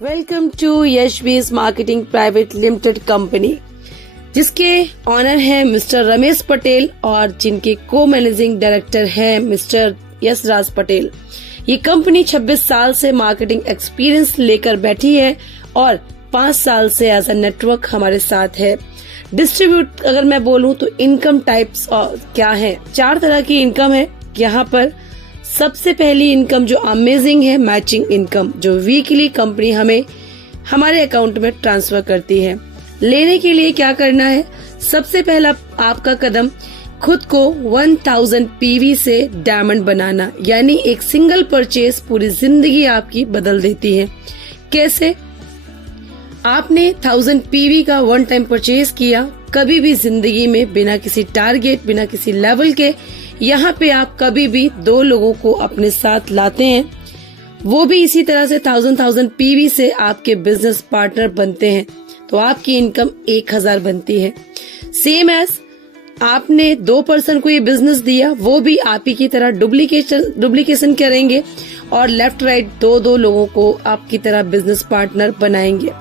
Welcome to Yashvi's marketing private limited company, जिसके owner हैं mister Ramesh Patel और जिनके को मैनेजिंग डायरेक्टर हैं मिस्टर यशराज पटेल। ये कंपनी 26 साल से मार्केटिंग एक्सपीरियंस लेकर बैठी है और 5 साल से एज अ नेटवर्क हमारे साथ है। डिस्ट्रीब्यूट अगर मैं बोलूं तो इनकम टाइप्स क्या है, 4 तरह की इनकम है यहाँ पर। सबसे पहली इनकम जो अमेजिंग है, मैचिंग इनकम, जो वीकली कंपनी हमें हमारे अकाउंट में ट्रांसफर करती है। लेने के लिए क्या करना है, सबसे पहला आपका कदम खुद को 1000 पीवी से डायमंड बनाना, यानी एक सिंगल परचेज पूरी जिंदगी आपकी बदल देती है। कैसे? आपने 1000 पीवी का वन टाइम परचेज किया, कभी भी जिंदगी में बिना किसी टारगेट, बिना किसी लेवल के, यहाँ पे आप कभी भी 2 लोगों को अपने साथ लाते हैं, वो भी इसी तरह से 1000 पीवी से आपके बिजनेस पार्टनर बनते हैं, तो आपकी इनकम 1000 बनती है। सेम एज आपने 2 पर्सन को ये बिजनेस दिया, वो भी आप ही की तरह डुप्लीकेशन करेंगे और लेफ्ट राइट 2 लोगों को आपकी तरह बिजनेस पार्टनर बनाएंगे।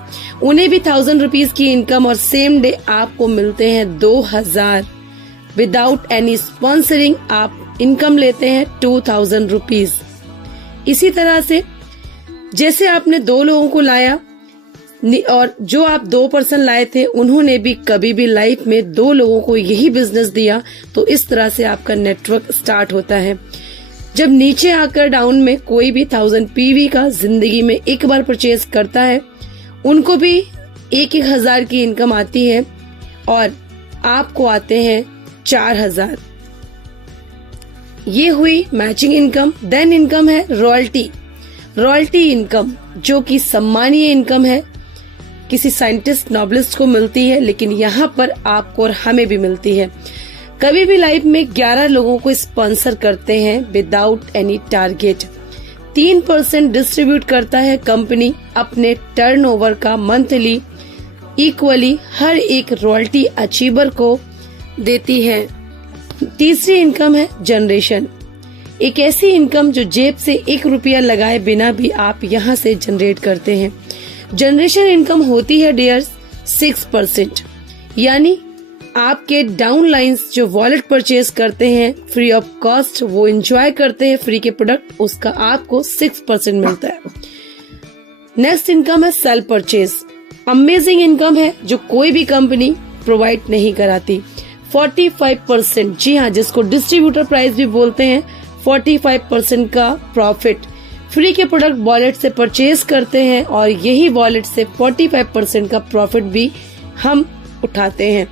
उन्हें भी 1000 रुपीज की इनकम और सेम डे आपको मिलते हैं 2000। विदाउट एनी स्पॉन्सरिंग आप इनकम लेते हैं 2000 रुपीज। इसी तरह से जैसे आपने 2 लोगों को लाया और जो आप 2 पर्सन लाए थे उन्होंने भी कभी भी लाइफ में 2 लोगों को यही बिजनेस दिया, तो इस तरह से आपका नेटवर्क स्टार्ट होता है। जब नीचे आकर डाउन में कोई भी 1000 पीवी का जिंदगी में एक बार परचेज करता है, उनको भी 1000 की इनकम आती है और आपको आते हैं 4000। ये हुई मैचिंग इनकम। देन इनकम है रॉयल्टी इनकम, जो कि सम्मानीय इनकम है, किसी साइंटिस्ट नॉबलिस्ट को मिलती है, लेकिन यहाँ पर आपको और हमें भी मिलती है। कभी भी लाइफ में 11 लोगों को स्पॉन्सर करते हैं विदाउट एनी टारगेट। 3% डिस्ट्रीब्यूट करता है कंपनी अपने टर्नओवर का मंथली, इक्वली हर एक रॉयल्टी अचीवर को देती है। तीसरी इनकम है जनरेशन, एक ऐसी इनकम जो जेब से 1 रुपया लगाए बिना भी आप यहाँ से जनरेट करते हैं। जनरेशन इनकम होती है डियर्स 6%, यानी आपके डाउन लाइन्स जो वॉलेट परचेज करते हैं फ्री ऑफ कॉस्ट, वो एंजॉय करते हैं फ्री के प्रोडक्ट, उसका आपको 6% मिलता है। नेक्स्ट इनकम है सेल परचेज, अमेजिंग इनकम है जो कोई भी कंपनी प्रोवाइड नहीं कराती। 45%, जी हाँ, जिसको डिस्ट्रीब्यूटर प्राइस भी बोलते हैं, 45% का प्रॉफिट फ्री के प्रोडक्ट वॉलेट से परचेज करते हैं और यही वॉलेट से 45% का प्रॉफिट भी हम उठाते हैं।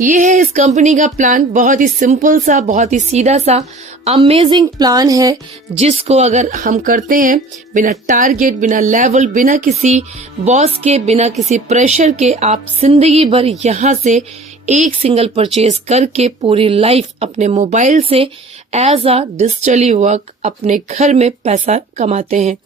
ये है इस कंपनी का प्लान, बहुत ही सिंपल सा, बहुत ही सीधा सा अमेजिंग प्लान है, जिसको अगर हम करते हैं बिना टारगेट, बिना लेवल, बिना किसी बॉस के, बिना किसी प्रेशर के, आप जिंदगी भर यहाँ से एक सिंगल परचेज करके पूरी लाइफ अपने मोबाइल से एज अ डिजिटली वर्क अपने घर में पैसा कमाते हैं।